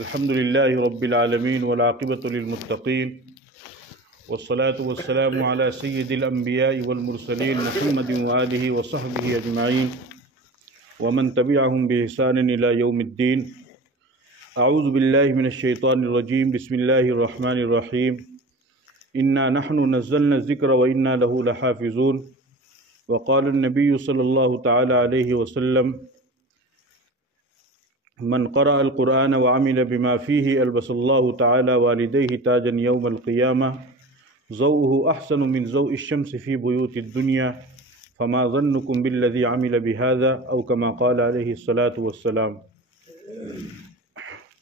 الحمد لله رب العالمين والعاقبة للمتقين والصلاة والسلام على سيد الأنبياء والمرسلين محمد وآله وصحبه أجمعين ومن تبعهم بإحسان إلى يوم الدين. أعوذ بالله من الشيطان الرجيم. بسم الله الرحمن الرحيم. إنا نحن نزلنا الذكر وإنا له لحافظون. وقال النبي صلى الله تعالى عليه وسلم: من قرأ القرآن وعمل بما فيه ألبس الله تعالى والديه تاجا يوم القيامة ضوءه أحسن من ضوء الشمس في بيوت الدنيا فما ظنكم بالذي عمل بهذا أو كما قال عليه الصلاة والسلام.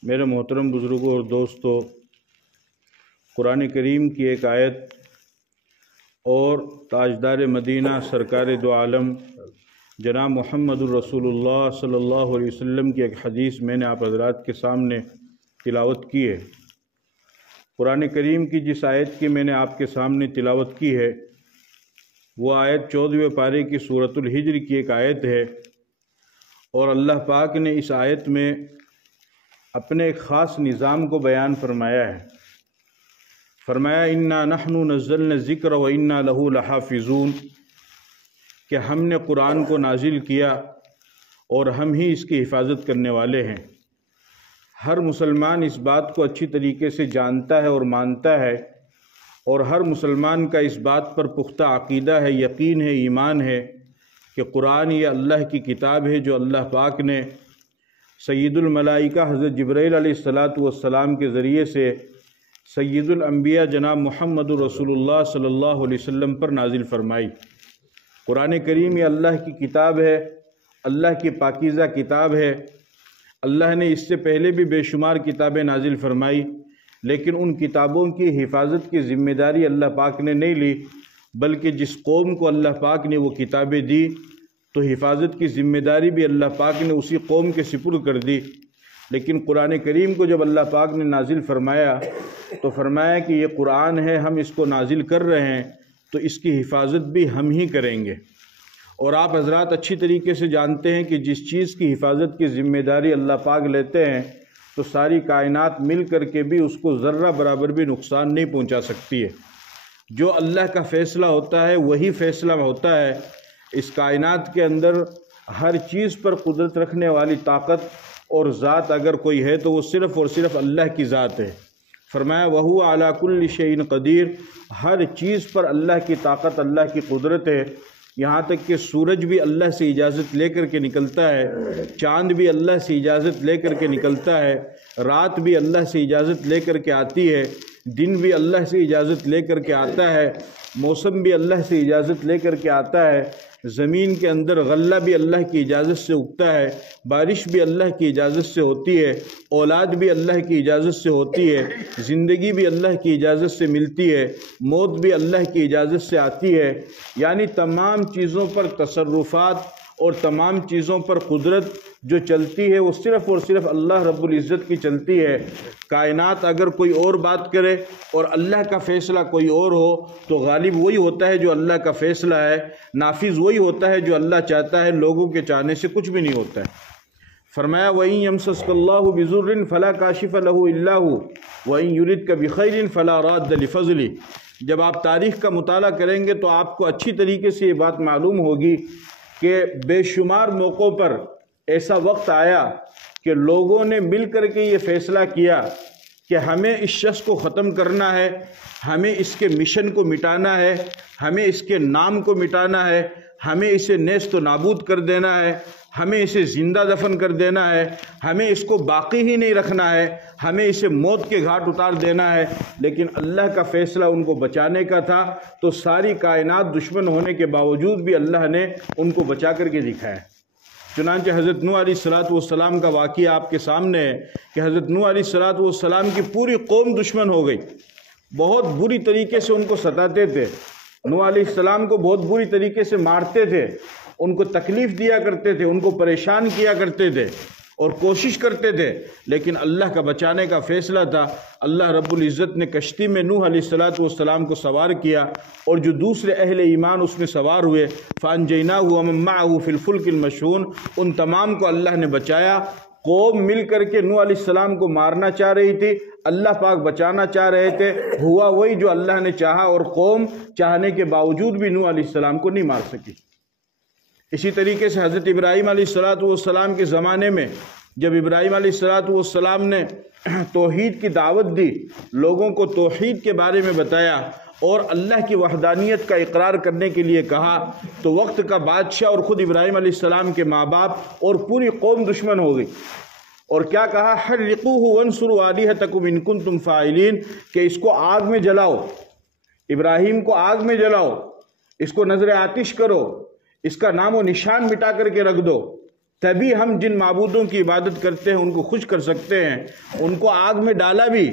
میرے محترم بزرگوں اور دوستو، قرآن کریم کی ایک آیت اور تاجدار مدینہ سرکار دو عالم جناب محمد الرسول اللہ صلی اللہ علیہ وسلم کی ایک حدیث میں نے آپ حضرات کے سامنے تلاوت کی ہے. قرآن کریم کی جس آیت کی میں نے آپ کے سامنے تلاوت کی ہے وہ آیت 14ویں پارے کی سورۃ الحجر کی ایک آیت ہے، اور اللہ پاک نے اس آیت میں اپنے ایک خاص نظام کو بیان فرمایا ہے. فرمایا: انا نحن نزلنا الذکر وانا له لحافظون، کہ ہم نے قرآن کو نازل کیا اور ہم ہی اس کی حفاظت کرنے والے ہیں. ہر مسلمان اس بات کو اچھی طریقے سے جانتا ہے اور مانتا ہے، اور ہر مسلمان کا اس بات پر پختہ عقیدہ ہے، یقین ہے، ایمان ہے کہ قرآن یہ اللہ کی کتاب ہے جو اللہ پاک نے سید الملائکہ حضرت جبرائیل علیہ السلام کے ذریعے سے سید الانبیاء جناب محمد الرسول اللہ صلی اللہ علیہ وسلم پر نازل فرمائی. قرآن کریم یہ اللہ کی کتاب ہے، اللہ کی پاکیزہ کتاب ہے. اللہ نے اس سے پہلے بھی بے شمار کتابیں نازل فرمائی، لیکن ان کتابوں کی حفاظت کی ذمہ داری اللہ پاک نے نہیں لی، بلکہ جس قوم کو اللہ پاک نے وہ کتابیں دی تو حفاظت کی ذمہ داری بھی اللہ پاک نے اسی قوم کے سپرد کر دی. لیکن قرآن کریم کو جب اللہ پاک نے نازل فرمایا تو فرمایا کہ یہ قرآن ہے، ہم اس کو نازل کر رہے ہیں تو اس کی حفاظت بھی ہم ہی کریں گے. اور آپ حضرات اچھی طریقے سے جانتے ہیں کہ جس چیز کی حفاظت کی ذمہ داری اللہ پاک لیتے ہیں تو ساری کائنات مل کر کے بھی اس کو ذرہ برابر بھی نقصان نہیں پہنچا سکتی ہے. جو اللہ کا فیصلہ ہوتا ہے وہی فیصلہ ہوتا ہے. اس کائنات کے اندر ہر چیز پر قدرت رکھنے والی طاقت اور ذات اگر کوئی ہے تو وہ صرف اور صرف اللہ کی ذات ہے. فرمایا: وَهُوَ عَلَى كُلِّ شَيْءٍ قَدِيرٌ، ہر چیز پر اللہ کی طاقت، اللہ کی قدرت ہے. یہاں تک کہ سورج بھی اللہ سے اجازت لے کر کے نکلتا ہے، چاند بھی اللہ سے اجازت لے کر کے نکلتا ہے، رات بھی اللہ سے اجازت لے کر کے آتی ہے، دن بھی اللہ سے اجازت لے کر کے آتا ہے، موسم بھی اللہ سے اجازت لے کر کے آتا ہے، زمین کے اندر غلہ بھی اللہ کی اجازت سے اگتا ہے، بارش بھی اللہ کی اجازت سے ہوتی ہے، اولاد بھی اللہ کی اجازت سے ہوتی ہے، زندگی بھی اللہ کی اجازت سے ملتی ہے، موت بھی اللہ کی اجازت سے آتی ہے. یعنی تمام چیزوں پر تصرفات اور تمام چیزوں پر قدرت جو چلتی ہے وہ صرف اور صرف اللہ رب العزت کی چلتی ہے. کائنات اگر کوئی اور بات کرے اور اللہ کا فیصلہ کوئی اور ہو تو غالب وہی ہوتا ہے جو اللہ کا فیصلہ ہے، نافذ وہی ہوتا ہے جو اللہ چاہتا ہے، لوگوں کے چاہنے سے کچھ بھی نہیں ہوتا ہے. فرمایا: وَإِن يَمْسَسْكَ اللَّهُ بِضُرٍّ فَلَا كَاشِفَ لَهُ إِلَّا هُوَ وَإِن يُرِدْكَ بِخَيْرٍ فَلَا رَادَّ لِفَضْلِهِ. جب آپ تاریخ کا مطالعہ کریں گے تو آپ کو اچھی طریقے سے یہ بات معلوم ہوگی کہ بے شمار موقعوں پر ایسا وقت آیا کہ لوگوں نے مل کر کے یہ فیصلہ کیا کہ ہمیں اس شخص کو ختم کرنا ہے، ہمیں اس کے مشن کو مٹانا ہے، ہمیں اس کے نام کو مٹانا ہے، ہمیں اسے نیست و نابود کر دینا ہے، ہمیں اسے زندہ دفن کر دینا ہے، ہمیں اس کو باقی ہی نہیں رکھنا ہے، ہمیں اسے موت کے گھاٹ اتار دینا ہے. لیکن اللہ کا فیصلہ ان کو بچانے کا تھا تو ساری کائنات دشمن ہونے کے باوجود بھی اللہ نے ان کو بچا کر کے دکھایا. چنانچہ حضرت نوح علیہ السلام کا واقعہ آپ کے سامنے ہے کہ حضرت نوح علیہ السلام کی پوری قوم دشمن ہو گئی. بہت بری طریقے سے ان کو ستاتے تھے، نوح علیہ السلام کو بہت بری طریقے سے مارتے تھے، ان کو تکلیف دیا کرتے تھے، ان کو پریشان کیا کرتے تھے اور کوشش کرتے تھے. لیکن اللہ کا بچانے کا فیصلہ تھا. اللہ رب العزت نے کشتی میں نوح علیہ السلام کو سوار کیا اور جو دوسرے اہل ایمان اس میں سوار ہوئے فَأَنْجَيْنَاهُ وَمَن مَّعَهُ فِي الْفُلْكِ الْمَشْحُونِ، ان تمام کو اللہ نے بچایا قوم مل کر کے نوح علیہ السلام کو مارنا چاہ رہی تھی، اللہ پاک بچانا چاہ رہے تھے، ہوا وہی جو اللہ نے چاہا، اور قوم چاہنے کے باوجود بھی نوح علیہ السلام کو نہیں مار سکی۔ اسی طریقے سے حضرت ابراہیم علیہ السلام کے زمانے میں جب ابراہیم علیہ السلام نے توحید کی دعوت دی، لوگوں کو توحید کے بارے میں بتایا اور اللہ کی وحدانیت کا اقرار کرنے کے لیے کہا، تو وقت کا بادشاہ اور خود ابراہیم علیہ السلام کے ماں باپ اور پوری قوم دشمن ہو گئی، اور کیا کہا، حرقوہ وانصروا آلہتکم ان کنتم فاعلین، کہ اس کو آگ میں جلاؤ، ابراہیم کو آگ میں جلاؤ، اس کو نذر آتش کرو، اس کا نام و نشان مٹا کر کے رکھ دو، تبھی ہم جن معبودوں کی عبادت کرتے ہیں ان کو خوش کر سکتے ہیں۔ ان کو آگ میں ڈالا بھی،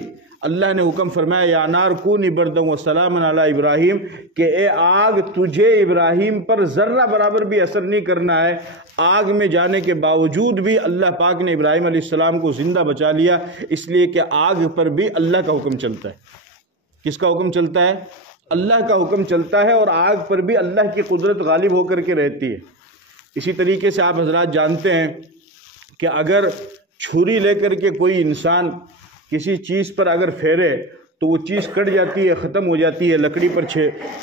اللہ نے حکم فرمایا یا نار کونی بردا وسلاما علی ابراہیم، کہ اے آگ تجھے ابراہیم پر ذرہ برابر بھی اثر نہیں کرنا ہے۔ آگ میں جانے کے باوجود بھی اللہ پاک نے ابراہیم علیہ السلام کو زندہ بچا لیا، اس لیے کہ آگ پر بھی اللہ کا حکم چلتا ہے۔ کس کا حکم چلتا ہے؟ اللہ کا حکم چلتا ہے، اور آگ پر بھی اللہ کی قدرت غالب ہو کر کے رہتی ہے۔ اسی طریقے سے آپ حضرات جانتے ہیں کہ اگر چھری لے کر کے کوئی انسان کسی چیز پر اگر پھیرے تو وہ چیز کٹ جاتی ہے، ختم ہو جاتی ہے، لکڑی پر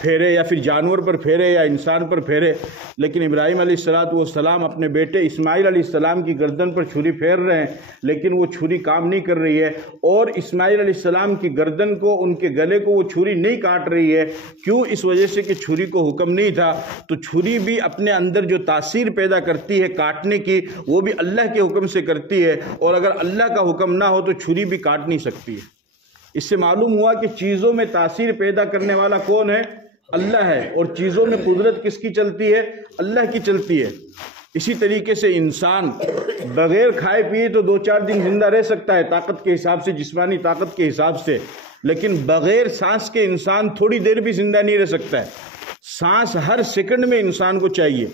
پھیرے یا پھر جانور پر پھیرے یا انسان پر پھیرے، لیکن ابراہیم علیہ السلام اپنے بیٹے اسماعیل علیہ السلام کی گردن پر چھری پھیر رہے ہیں، لیکن وہ چھری کام نہیں کر رہی ہے، اور اسماعیل علیہ السلام کی گردن کو، ان کے گلے کو وہ چھری نہیں کاٹ رہی ہے۔ کیوں؟ اس وجہ سے کہ چھری کو حکم نہیں تھا، تو چھری بھی اپنے اندر جو تاثیر پیدا کرتی ہے کاٹنے کی، وہ بھی اللہ کے حکم سے کرتی ہے، اور اگر اللہ کا حکم نہ ہو تو چھری بھی کاٹ نہیں سکتی ہے۔ اس سے معلوم ہوا کہ چیزوں میں تاثیر پیدا کرنے والا کون ہے؟ اللہ ہے، اور چیزوں میں قدرت کس کی چلتی ہے؟ اللہ کی چلتی ہے۔ اسی طریقے سے انسان بغیر کھائے پیے تو 2-4 دن زندہ رہ سکتا ہے طاقت کے حساب سے، جسمانی طاقت کے حساب سے، لیکن بغیر سانس کے انسان تھوڑی دیر بھی زندہ نہیں رہ سکتا ہے۔ سانس ہر سیکنڈ میں انسان کو چاہیے۔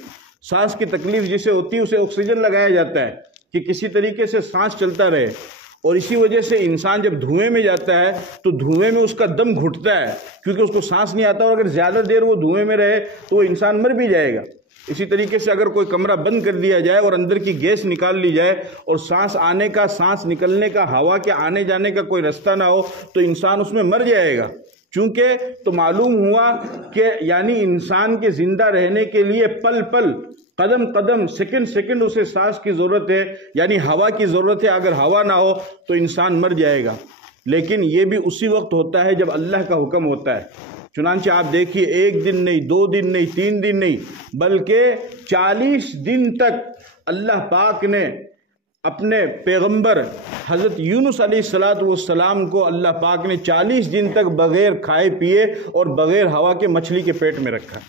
سانس کی تکلیف جسے ہوتی ہے اسے آکسیجن لگایا جاتا ہے کہ کسی طریقے سے سانس چلتا رہے، اور اسی وجہ سے انسان جب دھوئیں میں جاتا ہے تو دھوئیں میں اس کا دم گھٹتا ہے، کیونکہ اس کو سانس نہیں آتا، اور اگر زیادہ دیر وہ دھوئیں میں رہے تو وہ انسان مر بھی جائے گا۔ اسی طریقے سے اگر کوئی کمرہ بند کر دیا جائے اور اندر کی گیس نکال لی جائے اور سانس آنے کا، سانس نکلنے کا، ہوا کے آنے جانے کا کوئی رستہ نہ ہو تو انسان اس میں مر جائے گا۔ چونکہ تو معلوم ہوا کہ یعنی انسان کے زندہ رہنے کے لیے پل پل، قدم قدم، سیکنڈ سیکنڈ اسے سانس کی ضرورت ہے، یعنی ہوا کی ضرورت ہے۔ اگر ہوا نہ ہو تو انسان مر جائے گا، لیکن یہ بھی اسی وقت ہوتا ہے جب اللہ کا حکم ہوتا ہے۔ چنانچہ آپ دیکھیے 1 دن نہیں، 2 دن نہیں، 3 دن نہیں، بلکہ 40 دن تک اللہ پاک نے اپنے پیغمبر حضرت یونس علیہ السلام کو اللہ پاک نے 40 دن تک بغیر کھائے پیے اور بغیر ہوا کے مچھلی کے پیٹ میں رکھا،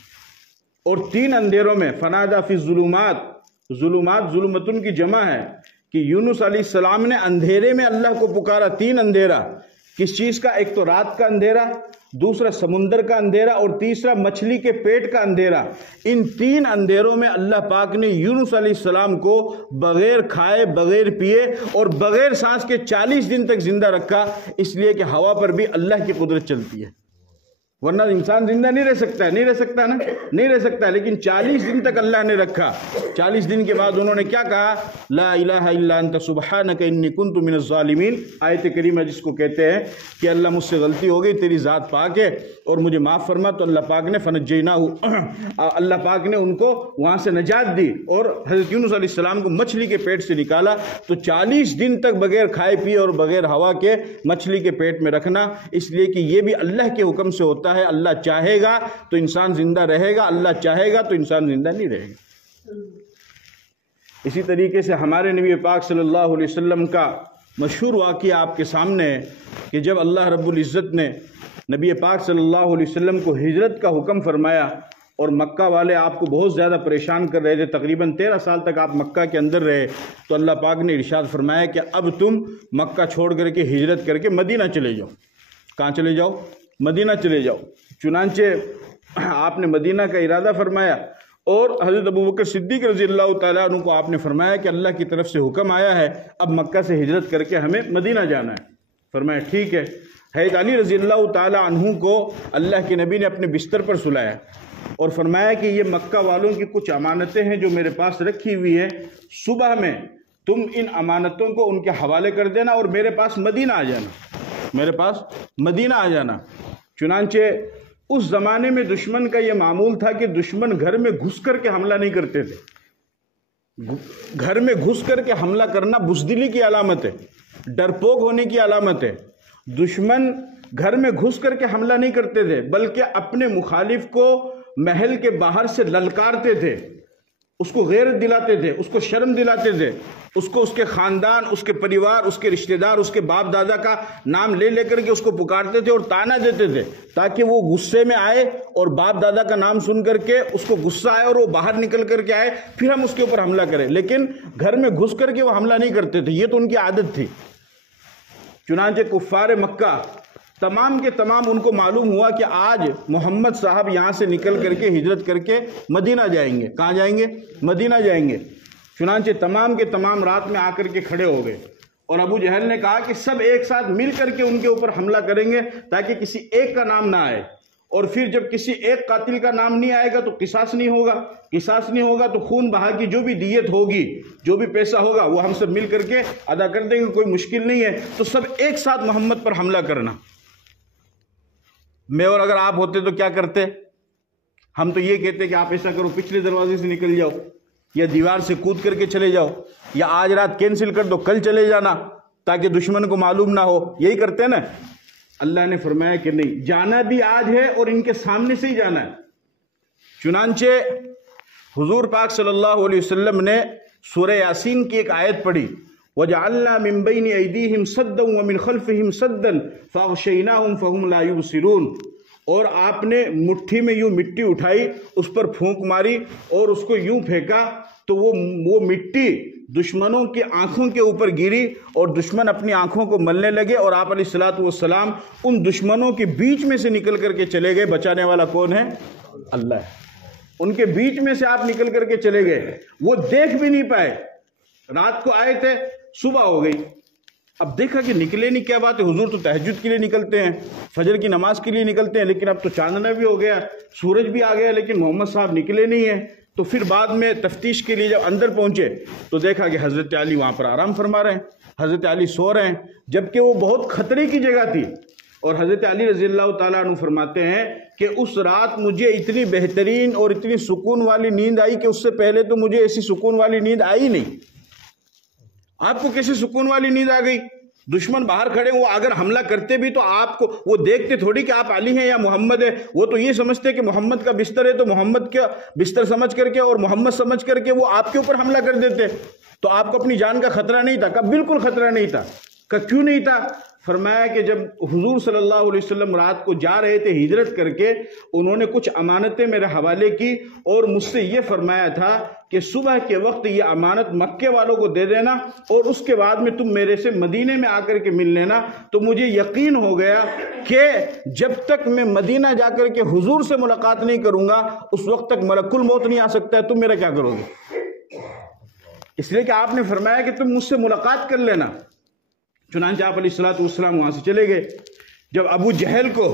اور 3 اندھیروں میں، فنادا فی الظلمات، ظلمتن کی جمع ہے کہ یونس علیہ السلام نے اندھیرے میں اللہ کو پکارا۔ 3 اندھیرا، کس چیز کا؟ ایک تو رات کا اندھیرا، دوسرا سمندر کا اندھیرا، اور تیسرا مچھلی کے پیٹ کا اندھیرا۔ ان 3 اندھیروں میں اللہ پاک نے یونس علیہ السلام کو بغیر کھائے، بغیر پیے اور بغیر سانس کے 40 دن تک زندہ رکھا، اس لیے کہ ہوا پر بھی اللہ کی قدرت چلتی ہے، ورنہ انسان زندہ نہیں رہ سکتا ہے، نہیں رہ سکتا نا، نہیں رہ سکتا ہے، لیکن 40 دن تک اللہ نے رکھا۔ 40 دن کے بعد انہوں نے کیا کہا؟ لا الہ الا انت سبحانک انی کنت من الظالمین، آیت کریمہ جس کو کہتے ہیں کہ اللہ مجھ سے غلطی ہو گئی، تیری ذات پاک ہے اور مجھے معاف فرما۔ تو اللہ پاک نے اللہ پاک نے ان کو وہاں سے نجات دی اور حضرت یونس علیہ السلام کو مچھلی کے پیٹ سے نکالا۔ تو 40 دن تک بغیر کھائے پیے اور بغیر ہوا کے مچھلی کے پیٹ میں رکھنا، اس لیے کہ یہ بھی اللہ کے حکم سے ہوتا ہے۔ اللہ چاہے گا تو انسان زندہ رہے گا، اللہ چاہے گا تو انسان زندہ نہیں رہے گا۔ اسی طریقے سے ہمارے نبی پاک صلی اللہ علیہ وسلم کا مشہور واقعہ آپ کے سامنے ہے کہ جب اللہ رب العزت نے نبی پاک صلی اللہ علیہ وسلم کو ہجرت کا حکم فرمایا اور مکہ والے آپ کو بہت زیادہ پریشان کر رہے تھے، تقریباً 13 سال تک آپ مکہ کے اندر رہے، تو اللہ پاک نے ارشاد فرمایا کہ اب تم مکہ چھوڑ کر کے ہجرت کر کے مدینہ چلے جاؤ۔ کہاں چلے جاؤ؟ مدینہ چلے جاؤ۔ چنانچہ آپ نے مدینہ کا ارادہ فرمایا، اور حضرت ابوبکر صدیق رضی اللہ تعالیٰ عنہ کو آپ نے فرمایا کہ اللہ کی طرف سے حکم آیا ہے، اب مکہ سے ہجرت کر کے ہمیں مدینہ جانا ہے۔ فرمایا ٹھیک ہے۔ حضرت علی رضی اللہ تعالیٰ عنہ کو اللہ کے نبی نے اپنے بستر پر سلایا اور فرمایا کہ یہ مکہ والوں کی کچھ امانتیں ہیں جو میرے پاس رکھی ہوئی ہیں، صبح میں تم ان امانتوں کو ان کے حوالے کر دینا اور میرے پاس مدینہ آ جانا، میرے پاس مدینہ آ جانا۔ چنانچہ اس زمانے میں دشمن کا یہ معمول تھا کہ دشمن گھر میں گھس کر کے حملہ نہیں کرتے تھے۔ گھر میں گھس کر کے حملہ کرنا بزدلی کی علامت ہے، ڈرپوک ہونے کی علامت ہے۔ دشمن گھر میں گھس کر کے حملہ نہیں کرتے تھے، بلکہ اپنے مخالف کو محل کے باہر سے للکارتے تھے، اس کو غیرت دلاتے تھے، اس کو شرم دلاتے تھے، اس کو اس کے خاندان، اس کے پریوار، اس کے رشتہ دار، اس کے باپ دادا کا نام لے لے کر کے اس کو پکارتے تھے اور تانا دیتے تھے، تاکہ وہ غصے میں آئے اور باپ دادا کا نام سن کر کے اس کو غصہ آئے اور وہ باہر نکل کر کے آئے، پھر ہم اس کے اوپر حملہ کریں۔ لیکن گھر میں گھس کر کے وہ حملہ نہیں کرتے تھے، یہ تو ان کی عادت تھی۔ چنانچہ کفار مکہ تمام کے تمام ان کو معلوم ہوا کہ آج محمد صاحب یہاں سے نکل کر کے ہجرت کر کے مدینہ جائیں گے۔ کہاں جائیں گے؟ مدینہ جائیں گے۔ چنانچہ تمام کے تمام رات میں آ کر کے کھڑے ہو گئے اور ابو جہل نے کہا کہ سب ایک ساتھ مل کر کے ان کے اوپر حملہ کریں گے تاکہ کسی ایک کا نام نہ آئے، اور پھر جب کسی ایک قاتل کا نام نہیں آئے گا تو قصاص نہیں ہوگا، قصاص نہیں ہوگا تو خون بہا کی جو بھی دیت ہوگی، جو بھی پیسہ ہوگا وہ ہم سب مل کر کے ادا کر دیں گے، کوئی مشکل نہیں ہے۔ تو سب ایک ساتھ محمد پر حملہ کرنا۔ میں اور اگر آپ ہوتے تو کیا کرتے؟ ہم تو یہ کہتے کہ آپ ایسا کرو، پچھلے دروازے سے نکل جاؤ، یا دیوار سے کود کر کے چلے جاؤ، یا آج رات کینسل کر دو، کل چلے جانا تاکہ دشمن کو معلوم نہ ہو، یہی کرتے نا۔ اللہ نے فرمایا کہ نہیں، جانا بھی آج ہے اور ان کے سامنے سے ہی جانا ہے۔ چنانچہ حضور پاک صلی اللہ علیہ وسلم نے سورہ یاسین کی ایک آیت پڑھی، وَجَعَلْنَا مِن بَيْنِ أَيْدِيهِمْ سَدًّا وَمِنْ خَلْفِهِمْ سَدًّا فَأَغْشَيْنَاهُمْ فَهُمْ لَا يُبْصِرُونَ، اور آپ نے مٹھی میں یوں مٹی اٹھائی، اس پر پھونک ماری اور اس کو یوں پھینکا تو وہ مٹی دشمنوں کی آنکھوں کے اوپر گری اور دشمن اپنی آنکھوں کو ملنے لگے، اور آپ علیہ الصلوۃ والسلام ان دشمنوں کے بیچ میں سے نکل کر کے چلے گئے۔ بچانے والا کون ہے؟ اللہ ہے۔ ان کے بیچ میں سے آپ نکل کر کے چلے گئے، وہ دیکھ بھی نہیں پائے۔ رات کو آئے تھے، صبح ہو گئی، اب دیکھا کہ نکلے نہیں، کیا بات ہے، حضور تو تہجد کے لیے نکلتے ہیں، فجر کی نماز کے لیے نکلتے ہیں، لیکن اب تو چاندنا بھی ہو گیا، سورج بھی آ گیا، لیکن محمد صاحب نکلے نہیں ہیں۔ تو پھر بعد میں تفتیش کے لیے جب اندر پہنچے تو دیکھا کہ حضرت علی وہاں پر آرام فرما رہے ہیں، حضرت علی سو رہے ہیں، جبکہ وہ بہت خطرے کی جگہ تھی۔ اور حضرت علی رضی اللہ تعالیٰ عنہ فرماتے ہیں کہ اس رات مجھے اتنی بہترین اور اتنی سکون والی نیند آئی کہ اس سے پہلے تو مجھے ایسی سکون والی نیند آئی نہیں۔ آپ کو کیسے سکون والی نیند آ گئی؟ دشمن باہر کھڑے، وہ اگر حملہ کرتے بھی تو آپ کو وہ دیکھتے تھوڑی کہ آپ علی ہیں یا محمد ہے، وہ تو یہ سمجھتے کہ محمد کا بستر ہے تو محمد کا بستر سمجھ کر کے اور محمد سمجھ کر کے وہ آپ کے اوپر حملہ کر دیتے۔ تو آپ کو اپنی جان کا خطرہ نہیں تھا؟ کہ بالکل خطرہ نہیں تھا۔ کہ کیوں نہیں تھا؟ فرمایا کہ جب حضور صلی اللہ علیہ وسلم رات کو جا رہے تھے ہجرت کر کے، انہوں نے کچھ امانتیں میرے حوالے کی اور مجھ سے یہ فرمایا تھا کہ صبح کے وقت یہ امانت مکے والوں کو دے دینا اور اس کے بعد میں تم میرے سے مدینے میں آ کر کے مل لینا۔ تو مجھے یقین ہو گیا کہ جب تک میں مدینہ جا کر کے حضور سے ملاقات نہیں کروں گا اس وقت تک ملک الموت نہیں آ سکتا ہے، تم میرا کیا کرو گے؟ اس لیے کہ آپ نے فرمایا کہ تم مجھ سے ملاقات کر لینا۔ چنانچہ آپ علیہ الصلوۃ والسلام وہاں سے چلے گئے۔ جب ابو جہل کو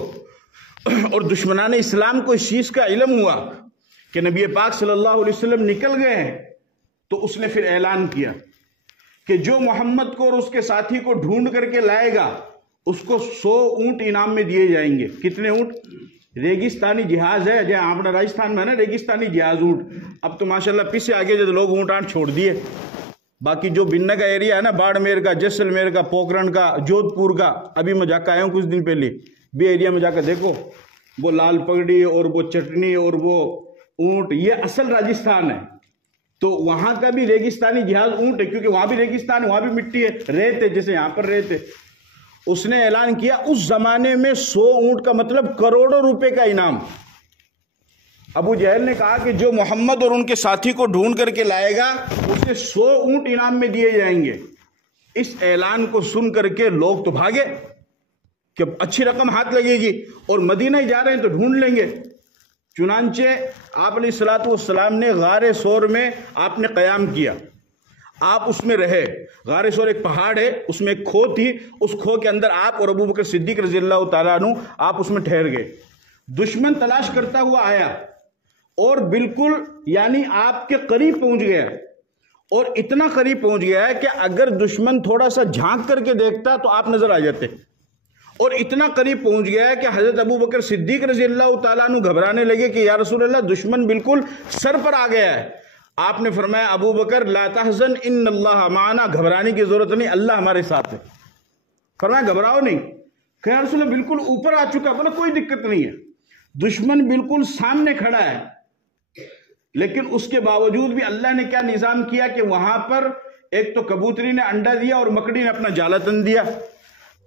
اور دشمنان اسلام کو اس چیز کا علم ہوا کہ نبی پاک صلی اللہ علیہ وسلم نکل گئے ہیں، تو اس نے پھر اعلان کیا کہ جو محمد کو اور اس کے ساتھی کو ڈھونڈ کر کے لائے گا اس کو 100 اونٹ انعام میں دیے جائیں گے۔ کتنے اونٹ؟ ریگستانی جہاز ہے، جہاں اپنا راجستھان میں ہے نا ریگستانی جہاز اونٹ، اب تو ماشاءاللہ پیچھے آگے جب لوگ اونٹ آنٹ چھوڑ دیے۔ باقی جو بننا کا ایریا ہے نا، باڑمیر کا، جیسلمیر کا، پوکرن کا، جودھ پور کا، ابھی میں جا کے آیا ہوں کچھ دن پہلے، بھی ایریا میں جا کر دیکھو، وہ لال پگڑی اور وہ چٹنی اور وہ اونٹ، یہ اصل راجستھان ہے۔ تو وہاں کا بھی ریگستانی جہاز اونٹ ہے، کیونکہ وہاں بھی ریگستان ہے، وہاں بھی مٹی ہے، ریت ہے، جیسے یہاں پر ریت ہے۔ اس نے اعلان کیا اس زمانے میں 100 اونٹ کا مطلب کروڑوں روپے کا انعام۔ ابو جہل نے کہا کہ جو محمد اور ان کے ساتھی کو ڈھونڈ کر کے لائے گا اسے 100 اونٹ انعام میں دیے جائیں گے۔ اس اعلان کو سن کر کے لوگ تو بھاگے کہ اچھی رقم ہاتھ لگے گی اور مدینہ ہی جا رہے ہیں تو ڈھونڈ لیں گے۔ چنانچہ آپ علیہ الصلوۃ والسلام نے غار ثور میں آپ نے قیام کیا، آپ اس میں رہے۔ غار ثور ایک پہاڑ ہے، اس میں ایک کھو تھی، اس کھو کے اندر آپ اور ابو بکر صدیق رضی اللہ تعالیٰ عنہ آپ اس میں ٹھہر گئے۔ دشمن تلاش کرتا ہوا آیا اور بالکل یعنی آپ کے قریب پہنچ گیا اور اتنا قریب پہنچ گیا ہے کہ اگر دشمن تھوڑا سا جھانک کر کے دیکھتا تو آپ نظر آ جاتے، اور اتنا قریب پہنچ گیا ہے کہ حضرت ابو بکر صدیق رضی اللہ تعالیٰ عنہ گھبرانے لگے کہ یا رسول اللہ دشمن بالکل سر پر آ گیا ہے۔ آپ نے فرمایا ابو بکر لا تحزن ان اللہ معنا، گھبرانے کی ضرورت نہیں، اللہ ہمارے ساتھ ہے۔ فرمایا گھبراؤ نہیں، کہ یا رسول اللہ بالکل اوپر آ چکا، بولا کوئی دقت نہیں ہے، دشمن بالکل سامنے کھڑا ہے، لیکن اس کے باوجود بھی اللہ نے کیا نظام کیا کہ وہاں پر ایک تو کبوتری نے انڈا دیا اور مکڑی نے اپنا جالا تن دیا۔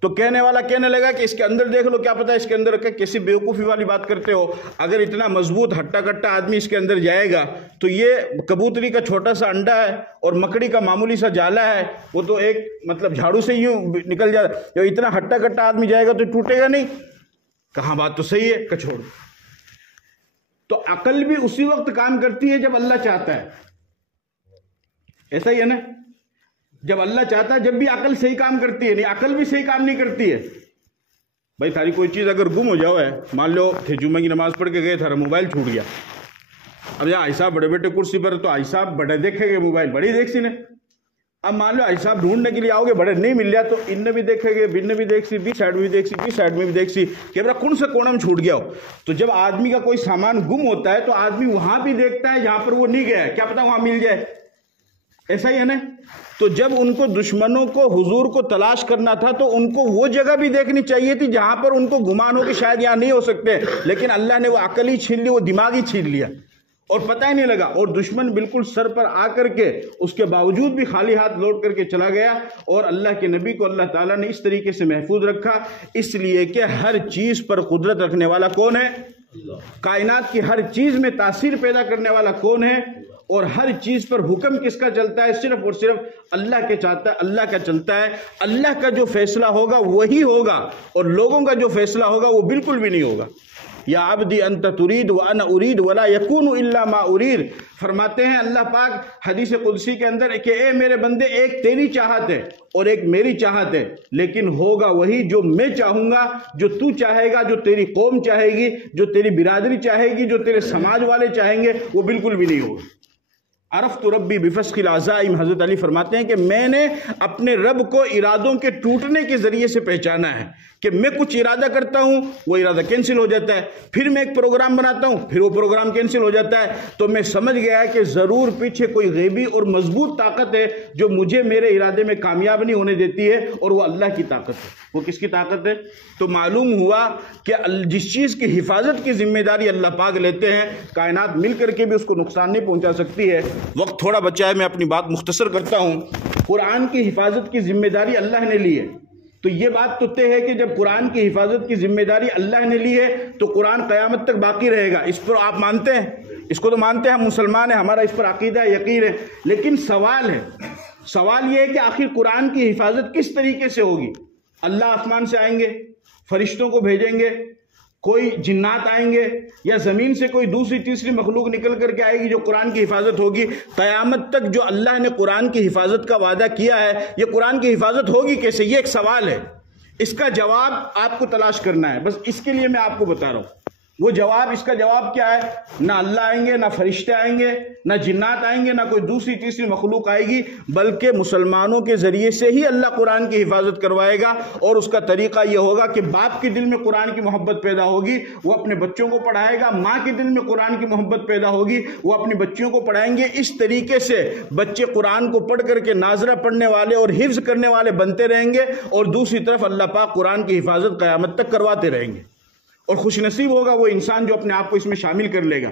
تو کہنے والا کہنے لگا کہ اس کے اندر دیکھ لو، کیا پتا اس کے اندر رکھا، کیسی بیوقوفی والی بات کرتے ہو، اگر اتنا مضبوط ہٹا کٹا آدمی اس کے اندر جائے گا تو یہ کبوتری کا چھوٹا سا انڈا ہے اور مکڑی کا معمولی سا جالا ہے، وہ تو ایک مطلب جھاڑو سے یوں نکل جاتا ہے، جو اتنا ہٹا کٹا آدمی جائے گا تو ٹوٹے گا نہیں۔ کہاں بات تو صحیح ہے، کچھوڑ۔ تو عقل بھی اسی وقت کام کرتی ہے جب اللہ چاہتا ہے، ایسا ہی ہے نا، جب اللہ چاہتا ہے جب بھی عقل صحیح کام کرتی ہے، نہیں عقل بھی صحیح کام نہیں کرتی ہے۔ بھائی ساری کوئی چیز اگر گم ہو جاؤ ہے، مان لو کہ جمعہ کی نماز پڑھ کے گئے تھا موبائل چھوٹ گیا، اب یہاں آئی صاحب بڑے بیٹے کرسی پر تو آئی صاحب بڑے دیکھیں گے موبائل، بڑی دیکھ سی نے، اب مان لو آئی صاحب ڈھونڈنے کے لیے آؤ گے، بڑے نہیں مل جائے تو ان نے بھی دیکھیں گے، بن نے بھی دیکھ سی، بی سائڈ میں بھی دیکھ سی، بی سائڈ میں بھی دیکھ سی کہ برا کون سے کونے میں چھوٹ گیا ہو۔ تو جب آدمی کا کوئی سامان گم ہوتا ہے تو آدمی وہاں بھی دیکھتا ہے جہاں پر وہ نہیں گیا ہے، کیا پتا وہاں مل جائے، ایسا ہی ہے نا۔ تو جب ان کو دشمنوں کو حضور کو تلاش کرنا تھا تو ان کو وہ جگہ بھی دیکھنی چاہیے تھی جہاں پر ان کو گمان ہو کہ شاید یہاں نہیں ہو سکتے، لیکن اللہ نے وہ عقل ہی چھین لی، وہ دماغ ہی چھین لیا اور پتہ ہی نہیں لگا، اور دشمن بالکل سر پر آ کر کے اس کے باوجود بھی خالی ہاتھ لوٹ کر کے چلا گیا، اور اللہ کے نبی کو اللہ تعالیٰ نے اس طریقے سے محفوظ رکھا، اس لیے کہ ہر چیز پر قدرت رکھنے والا کون ہے؟ کائنات کی ہر چیز میں تاثیر پیدا کرنے والا کون ہے؟ اور ہر چیز پر حکم کس کا چلتا ہے؟ صرف اور صرف اللہ کے چاہتا ہے، اللہ کا چلتا ہے، اللہ کا جو فیصلہ ہوگا وہی ہوگا، اور لوگوں کا جو فیصلہ ہوگا وہ بالکل بھی نہیں ہوگا۔ یا عبدی انت ترید وانا ارید ولا یکون الا ما ارید، فرماتے ہیں اللہ پاک حدیث قدسی کے اندر کہ اے میرے بندے، ایک تیری چاہت ہے اور ایک میری چاہت ہے، لیکن ہوگا وہی جو میں چاہوں گا، جو تو چاہے گا، جو تیری قوم چاہے گی، جو تیری برادری چاہے گی، جو تیرے سماج والے چاہیں گے، وہ بالکل بھی نہیں ہوگا۔ عرفت ربی بفسخ العزائم، حضرت علی فرماتے ہیں کہ میں نے اپنے رب کو ارادوں کے ٹوٹنے کے ذریعے سے پہچانا ہے، کہ میں کچھ ارادہ کرتا ہوں وہ ارادہ کینسل ہو جاتا ہے، پھر میں ایک پروگرام بناتا ہوں پھر وہ پروگرام کینسل ہو جاتا ہے، تو میں سمجھ گیا کہ ضرور پیچھے کوئی غیبی اور مضبوط طاقت ہے جو مجھے میرے ارادے میں کامیاب نہیں ہونے دیتی ہے، اور وہ اللہ کی طاقت ہے۔ وہ کس کی طاقت ہے؟ تو معلوم ہوا کہ جس چیز کی حفاظت کی ذمہ داری اللہ پاک لیتے ہیں، کائنات مل کر کے بھی اس کو نقصان نہیں پہنچا سکتی ہے۔ وقت تھوڑا بچا ہے، میں اپنی بات مختصر کرتا ہوں۔ قرآن کی حفاظت کی ذمہ داری اللہ نے لی ہے، تو یہ بات تو طے ہے کہ جب قرآن کی حفاظت کی ذمہ داری اللہ نے لی ہے تو قرآن قیامت تک باقی رہے گا۔ اس پر آپ مانتے ہیں؟ اس کو تو مانتے ہیں، ہم مسلمان ہیں، ہمارا اس پر عقیدہ ہے، یقین ہے، لیکن سوال یہ ہے کہ آخر قرآن کی حفاظت کس طریقے سے ہوگی؟ اللہ آسمان سے آئیں گے، فرشتوں کو بھیجیں گے، کوئی جنات آئیں گے، یا زمین سے کوئی دوسری تیسری مخلوق نکل کر کے آئے گی جو قرآن کی حفاظت ہوگی؟ قیامت تک جو اللہ نے قرآن کی حفاظت کا وعدہ کیا ہے، یہ قرآن کی حفاظت ہوگی کیسے؟ یہ ایک سوال ہے، اس کا جواب آپ کو تلاش کرنا ہے، بس اس کے لیے میں آپ کو بتا رہا ہوں۔ وہ جواب، اس کا جواب کیا ہے؟ نہ اللہ آئیں گے، نہ فرشتے آئیں گے، نہ جنات آئیں گے، نہ کوئی دوسری تیسری مخلوق آئے گی، بلکہ مسلمانوں کے ذریعے سے ہی اللہ قرآن کی حفاظت کروائے گا۔ اور اس کا طریقہ یہ ہوگا کہ باپ کے دل میں قرآن کی محبت پیدا ہوگی، وہ اپنے بچوں کو پڑھائے گا، ماں کے دل میں قرآن کی محبت پیدا ہوگی، وہ اپنے بچوں کو پڑھائیں گے۔ اس طریقے سے بچے قرآن کو پڑھ کر کے ناظرہ پڑھنے والے اور حفظ کرنے والے بنتے رہیں گے، اور دوسری طرف اللہ پاک قرآن کی حفاظت قیامت تک کرواتے رہیں گے۔ اور خوش نصیب ہوگا وہ انسان جو اپنے آپ کو اس میں شامل کر لے گا۔